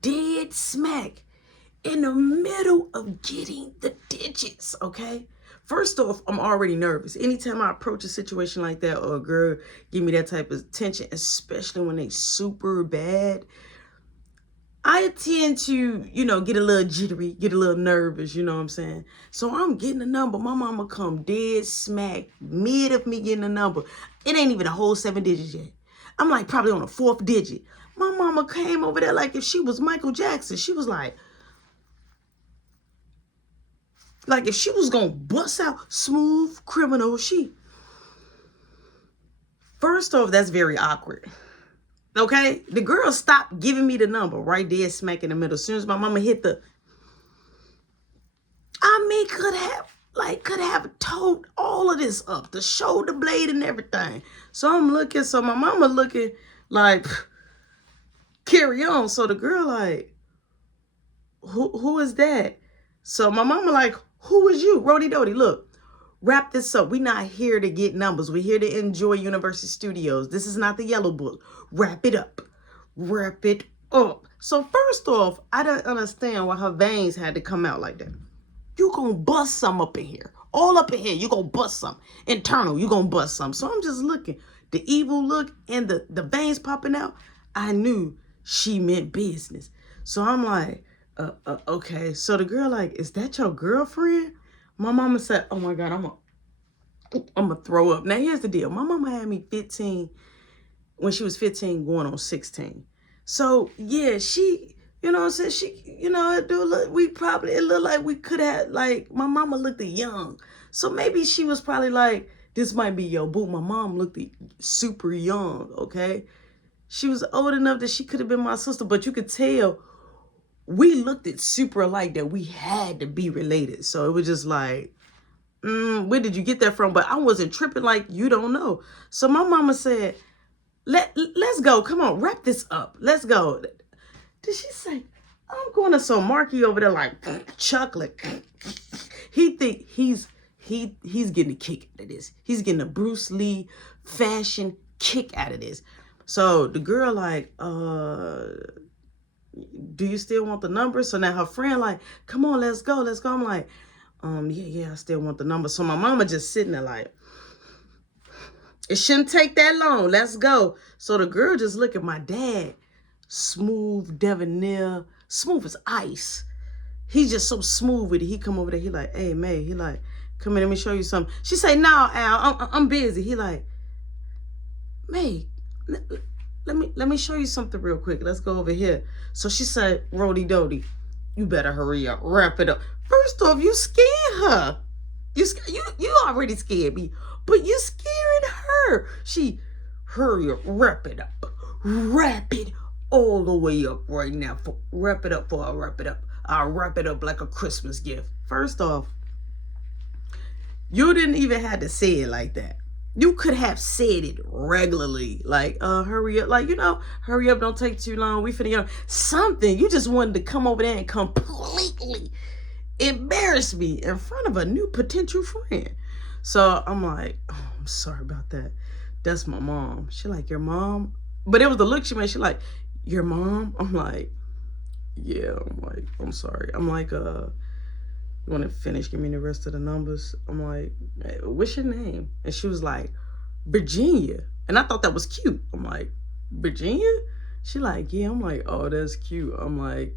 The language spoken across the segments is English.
dead smack in the middle of getting the digits, okay? First off, I'm already nervous. Anytime I approach a situation like that or a girl give me that type of attention, especially when they super bad, I tend to, get a little jittery, get a little nervous, you know what I'm saying? So I'm getting a number. My mama come dead smack mid of me getting a number. It ain't even a whole 7 digits yet. I'm like probably on the 4th digit. My mama came over there like if she was Michael Jackson. She was like if she was gonna bust out Smooth Criminal. First off, that's very awkward. Okay, the girl stopped giving me the number right there, smack in the middle. As soon as my mama hit could have told all of this up, the shoulder blade and everything. So I'm looking, so my mama looking like, carry on. So the girl like, who is that? So my mama like, who is you? Rody Dody, look, wrap this up. We're not here to get numbers. We're here to enjoy Universal Studios. This is not the Yellow Book. Wrap it up. Wrap it up. So first off, I don't understand why her veins had to come out like that. You gonna bust some up in here. All up in here, you gonna bust some. Internal, you gonna bust some. So I'm just looking. The evil look and the veins popping out, I knew she meant business. So I'm like, okay. So the girl like, is that your girlfriend? My mama said, oh my God, I'm gonna throw up. Now here's the deal. My mama had me 15, when she was 15 going on 16. So yeah, she, you know what I'm saying? She, it looked like we could have, like, my mama looked young. So maybe she was probably like, this might be your boo. My mom looked super young, okay? She was old enough that she could have been my sister, but you could tell we looked at super alike that we had to be related. So it was just like, where did you get that from? But I wasn't tripping like you don't know. So my mama said, let's go. Come on, wrap this up. Let's go. Did she say, I'm going to so Marky over there like chuckling. He think he's getting a kick out of this. He's getting a Bruce Lee fashion kick out of this. So the girl like, do you still want the number? So now her friend like, come on, let's go. I'm like, yeah, I still want the number. So my mama just sitting there like, it shouldn't take that long. Let's go. So the girl just look at my dad, smooth, debonair, smooth as ice. He's just so smooth with it. He come over there. He like, hey, May. He like, come here, let me show you something. She say, no, Al, I'm busy. He like, May, let me show you something real quick. Let's go over here. So she said, Rody Dody, you better hurry up, wrap it up. First off, you scared her. You already scared me, but you scaring her. She, hurry up, wrap it up. Wrap it all the way up right now. Wrap it up before I wrap it up. I'll wrap it up like a Christmas gift. First off, you didn't even have to say it like that. You could have said it regularly, like, hurry up, like, hurry up, don't take too long, we finna get something. You just wanted to come over there and completely embarrass me in front of a new potential friend. So I'm like, oh, I'm sorry about that. That's my mom. She like, your mom? But it was the look she made. She like, your mom? I'm like, yeah. I'm like, I'm sorry. I'm like, you want to finish? Give me the rest of the numbers. I'm like, hey, what's your name? And she was like, Virginia. And I thought that was cute. I'm like, Virginia? She like, yeah. I'm like, oh, that's cute. I'm like,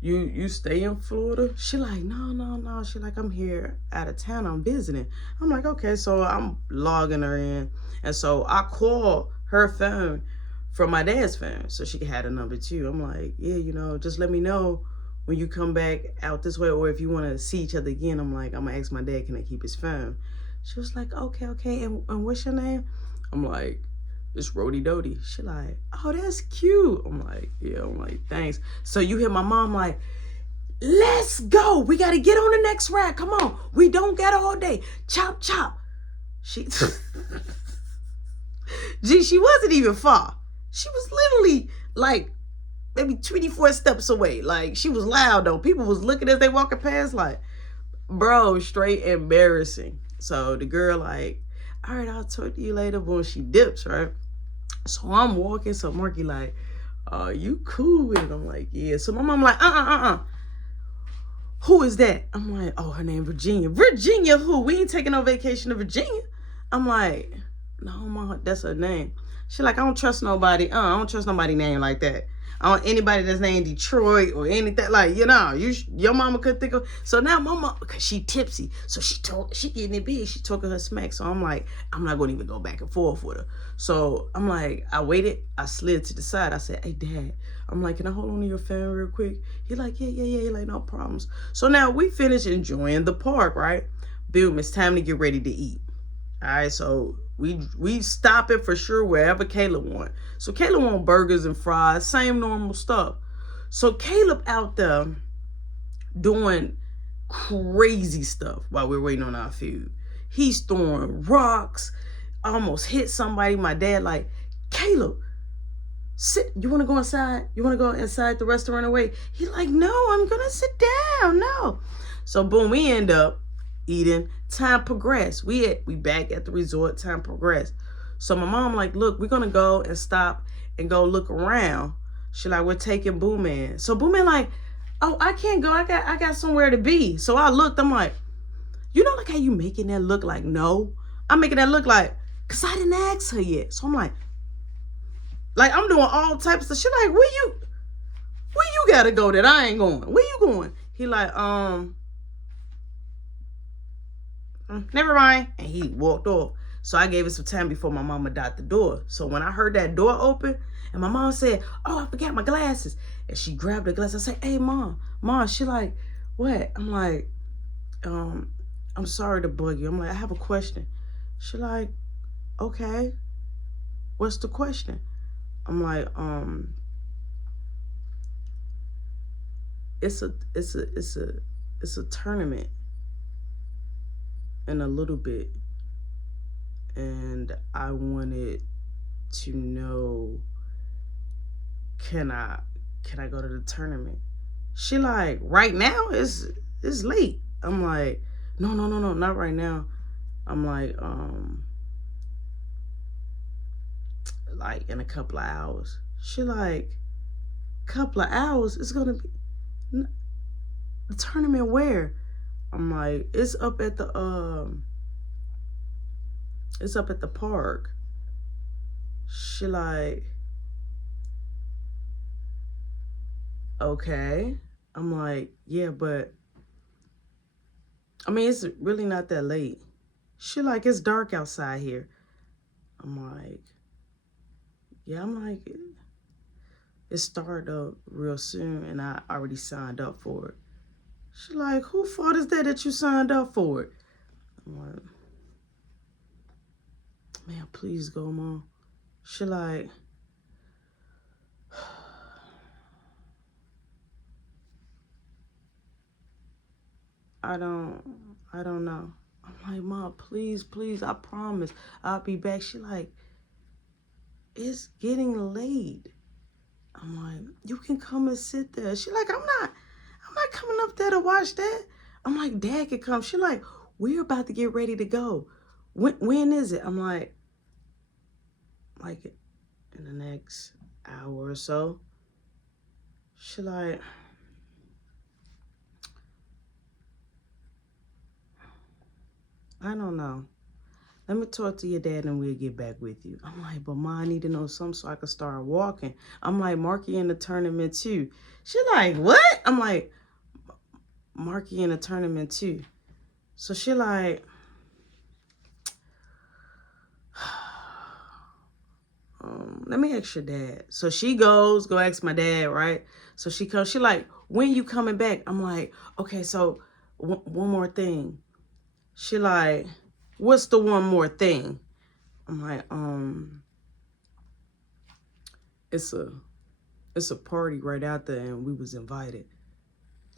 you stay in Florida? She like, no. She like, I'm here out of town. I'm visiting. I'm like, okay. So I'm logging her in. And so I call her phone from my dad's phone so she had a number too. I'm like, yeah, just let me know when you come back out this way, or if you want to see each other again. I'm like, I'm going to ask my dad, can I keep his phone? She was like, okay. And what's your name? I'm like, it's Rody Dody. She like, oh, that's cute. I'm like, yeah. I'm like, thanks. So you hear my mom like, let's go. We got to get on the next ride. Come on. We don't got all day. Chop, chop. She, gee, she wasn't even far. She was literally like maybe 24 steps away. Like, she was loud though. People was looking as they walking past like, bro, straight embarrassing. So the girl like, all right, I'll talk to you later. Boom, she dips, right? So I'm walking. So Marky like, oh, you cool with it? I'm like, yeah. So my mom like, who is that? I'm like, oh, her name Virginia. Virginia who? We ain't taking no vacation to Virginia. I'm like, no, mom, that's her name. She like, I don't trust nobody. I don't trust nobody name like that. I don't anybody that's named Detroit or anything like, your mama could think of. So now my mom, because she tipsy, so she getting it big. She talking her smack. So I'm like, I'm not gonna even go back and forth with her. So I'm like, I waited. I slid to the side. I said, hey, Dad. I'm like, can I hold on to your fan real quick? He like, yeah. He like, no problems. So now we finished enjoying the park, right? Boom, it's time to get ready to eat. All right, so we stop it for sure wherever Caleb want. So Caleb want burgers and fries, same normal stuff. So Caleb out there doing crazy stuff while we're waiting on our food. He's throwing rocks, almost hit somebody. My dad like, Caleb, sit. You want to go inside? You want to go inside the restaurant away? He like, no, I'm gonna sit down. No. So boom, we end up eating. Time progressed. We back at the resort. Time progressed. So my mom like, look, we're gonna go and stop and go look around. She like, we're taking Boo Man. So Boo Man like, oh, I can't go. I got somewhere to be. So I looked. I'm like, like how you making that look like no? I'm making that look like, cause I didn't ask her yet. So I'm like I'm doing all types of shit. Like, where you gotta go that I ain't going? Where you going? He like, never mind. And he walked off. So I gave it some time before my mama got the door. So when I heard that door open and my mom said, oh, I forgot my glasses. And she grabbed the glasses. I said, hey, Mom. She like, what? I'm like, I'm sorry to bug you. I'm like, I have a question. She like, okay. What's the question? I'm like, it's a tournament in a little bit, and I wanted to know, can I go to the tournament? She like, right now? It's late. I'm like, no, not right now. I'm like in a couple of hours. She like, couple of hours? It's gonna be the tournament where? I'm like, it's up at the park. She like, okay. I'm like, yeah, but I mean, it's really not that late. She like, it's dark outside here. I'm like, yeah, it started up real soon and I already signed up for it. She like, who fault is that you signed up for it? I'm like, man, please go, Mom. She like, I don't know. I'm like, Mom, please, I promise I'll be back. She like, it's getting late. I'm like, you can come and sit there. She like, I'm not coming up there to watch that. I'm like, Dad can come. She like, we're about to get ready to go. When is it? I'm like in the next hour or so. She like, I don't know. Let me talk to your dad and we'll get back with you. I'm like, but Mom, I need to know something so I can start walking. I'm like, Marky in the tournament too. She like, what? I'm like, Marky in the tournament too. So she like, let me ask your dad. So she go ask my dad, right? So she comes, she like, when you coming back? I'm like, okay, so one more thing. She like, what's the one more thing? I'm like, it's a party right out there and we was invited.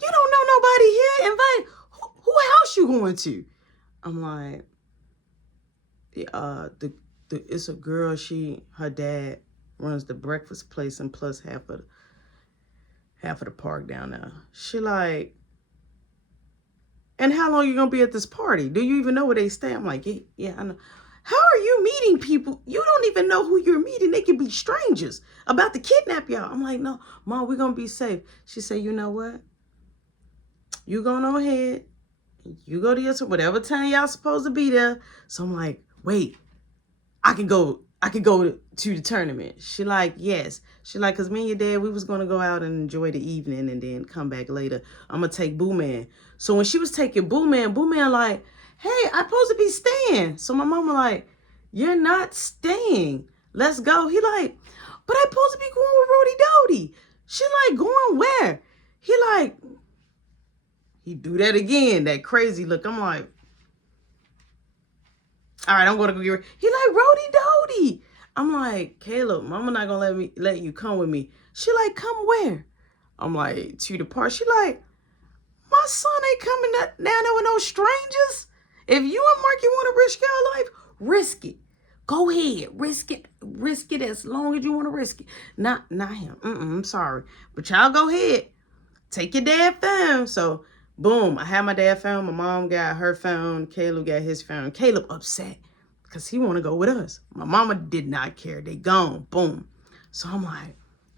You don't know nobody here invited. Who else you going to? I'm like, it's a girl, her dad runs the breakfast place and plus half of the park down there. She like, and how long you gonna be at this party? Do you even know where they stay? I'm like, yeah, I know. How are you meeting people? You don't even know who you're meeting. They could be strangers about to kidnap y'all. I'm like, no, Mom, we're going to be safe. She said, you know what? You going on ahead. You go to your, whatever time y'all supposed to be there. So I'm like, wait, I can go to the tournament. She like, yes. She like, because me and your dad, we was going to go out and enjoy the evening and then come back later. I'm going to take Boo Man. So when she was taking Boo Man like, hey, I'm supposed to be staying. So my mama like, you're not staying. Let's go. He like, but I'm supposed to be going with Rody Dodie. She like, going where? He like, he do that again, that crazy look. I'm like, all right, I'm going to go get her. He like, Rody Dodie. I'm like, Caleb, mama not going to let you come with me. She like, come where? I'm like, to the park. She like, my son ain't coming down there with no strangers. If you and Marky want to risk your life, risk it. Go ahead, risk it. Risk it as long as you want to risk it. Not him. I'm sorry. But y'all go ahead. Take your dad phone. So, boom, I had my dad phone. My mom got her phone. Caleb got his phone. Caleb upset because he want to go with us. My mama did not care. They gone. Boom. So I'm like,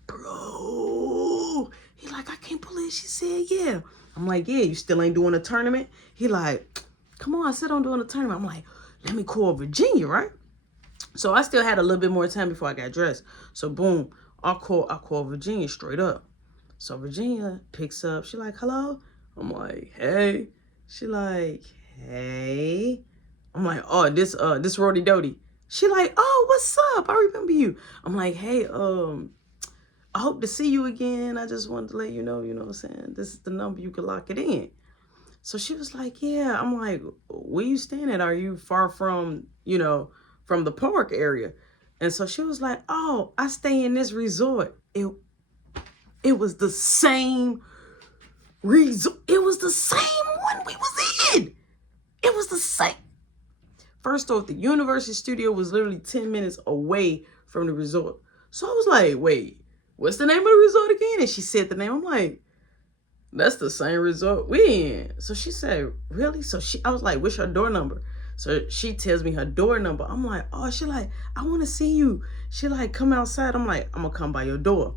bro. He like, I can't believe she said yeah. I'm like, yeah, you still ain't doing a tournament? He like, come on, I said I'm doing a tournament. I'm like, let me call Virginia, right? So I still had a little bit more time before I got dressed. So boom, I call Virginia straight up. So Virginia picks up. She like, hello? I'm like, hey. She like, hey. I'm like, oh, this Rody Dodie. She like, oh, what's up? I remember you. I'm like, hey, I hope to see you again. I just wanted to let you know what I'm saying? This is the number, you can lock it in. So she was like, yeah. I'm like, where you staying at? Are you far from, from the park area? And so she was like, oh, I stay in this resort. It was the same resort. It was the same one we was in. It was the same. First off, the University Studio was literally 10 minutes away from the resort. So I was like, wait, what's the name of the resort again? And she said the name. I'm like, that's the same resort we in. So she said, really? So I was like, what's her door number? So she tells me her door number. I'm like, oh, she like, I want to see you. She like, come outside. I'm like, I'm going to come by your door.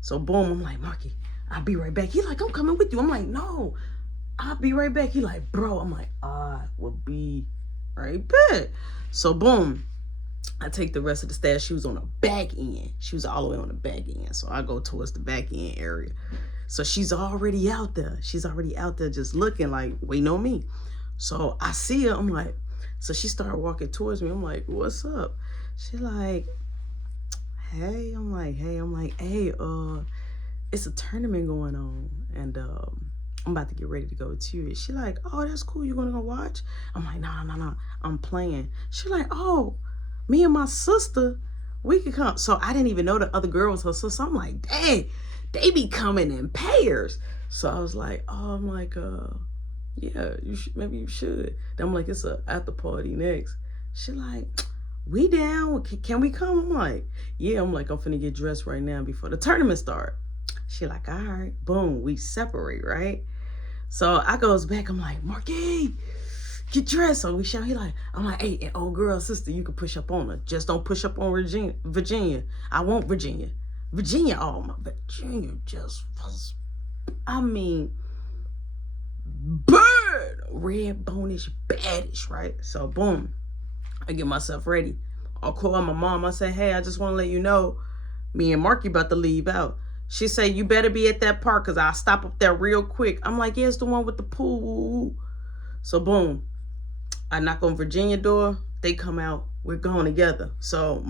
So boom, I'm like, Marky, I'll be right back. He like, I'm coming with you. I'm like, no, I'll be right back. He like, bro. I'm like, I will be right back. So boom, I take the rest of the staff. She was on the back end. She was all the way on the back end. So I go towards the back end area. So she's already out there. She's already out there just looking like, waiting on me. So I see her. I'm like, so she started walking towards me. I'm like, what's up? She like, hey. I'm like, hey, it's a tournament going on. And I'm about to get ready to go to it. She like, oh, that's cool. You gonna go watch? I'm like, no. I'm playing. She like, oh, me and my sister, we could come. So I didn't even know the other girl was her sister. I'm like, dang, they be coming in pairs. So I was like, oh, I'm like, yeah, maybe you should. Then I'm like, it's a after party next. She like, we down. Can we come? I'm like, yeah. I'm like, I'm finna get dressed right now before the tournament start. She like, all right, boom, we separate, right? So I goes back. I'm like, Marky, get dressed. So we shout. He like, I'm like, hey, old girl, sister, you can push up on her. Just don't push up on Virginia. I want Virginia. Oh my, Virginia just was, I mean, bird, red, bonish, baddish, right? So boom, I get myself ready. I'll call my mom. I say, hey, I just want to let you know, me and Marky about to leave out. She say, you better be at that park because I'll stop up there real quick. I'm like, yeah, it's the one with the pool. So boom, I knock on Virginia's door. They come out. We're going together. So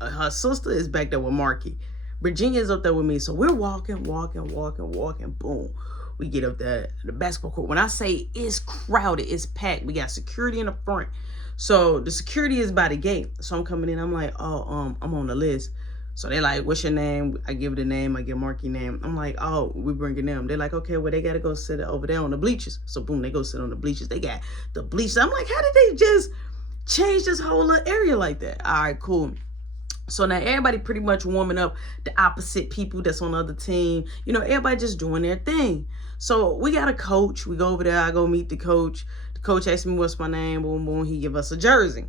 her sister is back there with Marky. Virginia's up there with me. So we're walking. Boom. We get up there, the basketball court. When I say it's crowded, it's packed. We got security in the front. So the security is by the gate. So I'm coming in. I'm like, oh, I'm on the list. So they like, what's your name? I give the name. I give Marky name. I'm like, oh, we bringing them. They're like, okay, well, they got to go sit over there on the bleachers. So boom, they go sit on the bleachers. They got the bleachers. I'm like, how did they just change this whole little area like that? All right, cool. So now everybody pretty much warming up the opposite people that's on the other team. Everybody just doing their thing. So we got a coach. We go over there. I go meet the coach. The coach asks me what's my name. Boom, boom. He give us a jersey.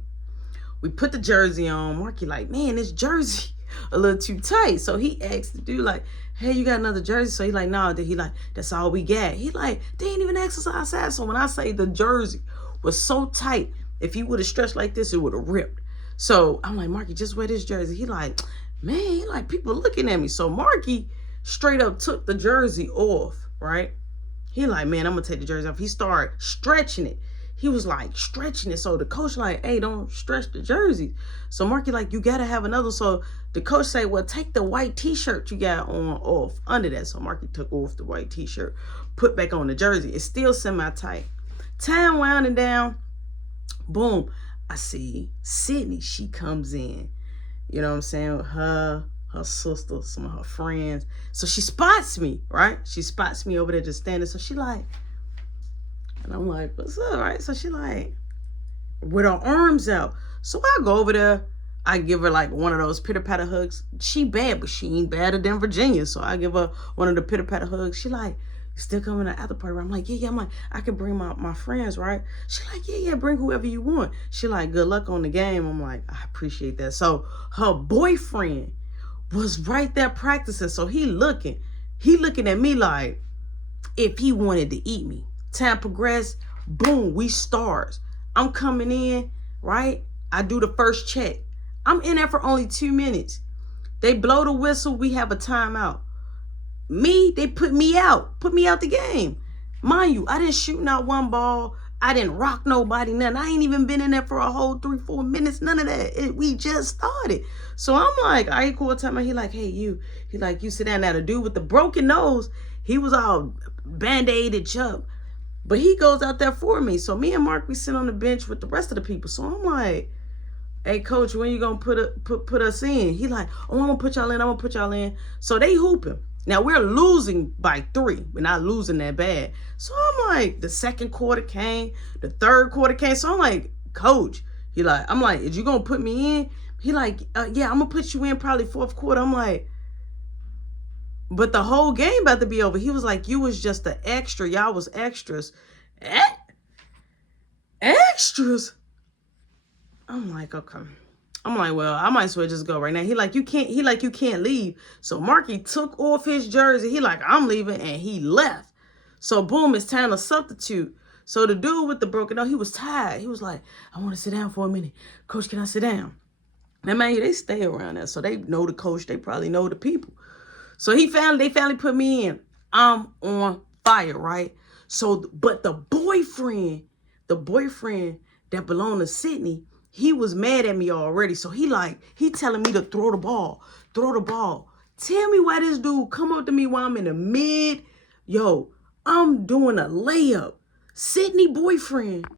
We put the jersey on. Marky like, man, this jersey a little too tight. So he asked the dude like, hey, you got another jersey? So he like, no. Nah. He like, that's all we got. He like, they ain't even asked us outside. So when I say the jersey was so tight, if he would have stretched like this, it would have ripped. So I'm like, Marky, just wear this jersey. He like, man, he like, people looking at me. So Marky straight up took the jersey off, right? He like, man, I'm gonna take the jersey off. He started stretching it. He was like stretching it. So the coach like, hey, don't stretch the jersey. So Marky like, you gotta have another. So the coach say, well, take the white t-shirt you got on off under that. So Marky took off the white t-shirt, put back on the jersey. It's still semi-tight. Time winding down. Boom. I see Sydney. She comes in. You know what I'm saying? Her sister, some of her friends. So she spots me, right? She spots me over there just standing. So she like, and I'm like, what's up, right? So she like, with her arms out. So I go over there. I give her like one of those pitter-patter hugs. She bad, but she ain't badder than Virginia. So I give her one of the pitter-patter hugs. She like, still coming to the after party. I'm like, yeah. I'm like, I can bring my friends, right? She like, yeah, bring whoever you want. She like, good luck on the game. I'm like, I appreciate that. So her boyfriend was right there practicing. So he looking at me like if he wanted to eat me. Time progressed. Boom, we stars. I'm coming in, right? I do the first check. I'm in there for only 2 minutes. They blow the whistle. We have a timeout. They put me out the game. Mind you, I didn't shoot not one ball. I didn't rock nobody, nothing. I ain't even been in there for a whole 3-4 minutes, none of that. We just started. So I'm like, all right, cool, time. He like, hey, you. He like, you sit down. Now the dude with the broken nose, he was all band-aided up. But he goes out there for me. So me and Mark, we sit on the bench with the rest of the people. So I'm like, hey, coach, when you gonna put us in? He like, oh, I'm gonna put y'all in. So they hooping. Now we're losing by 3. We're not losing that bad. So I'm like, the second quarter came, the third quarter came. So I'm like, coach, I'm like, is you gonna put me in? He like, yeah, I'm gonna put you in probably fourth quarter. I'm like, but the whole game about to be over. He was like, you was just an extra. Y'all was extras. Extras? I'm like, okay. I'm like, well, I might as well just go right now. He like, you can't leave. So Marky took off his jersey. He like, I'm leaving, and he left. So boom, it's time to substitute. So the dude with the broken nose, he was tired. He was like, I want to sit down for a minute. Coach, can I sit down? Now, man, they stay around there. So they know the coach. They probably know the people. So they finally put me in. I'm on fire, right? So, but the boyfriend that belonged to Sydney, he was mad at me already. So he telling me to throw the ball. Tell me why this dude come up to me while I'm in the mid. Yo, I'm doing a layup. Sydney boyfriend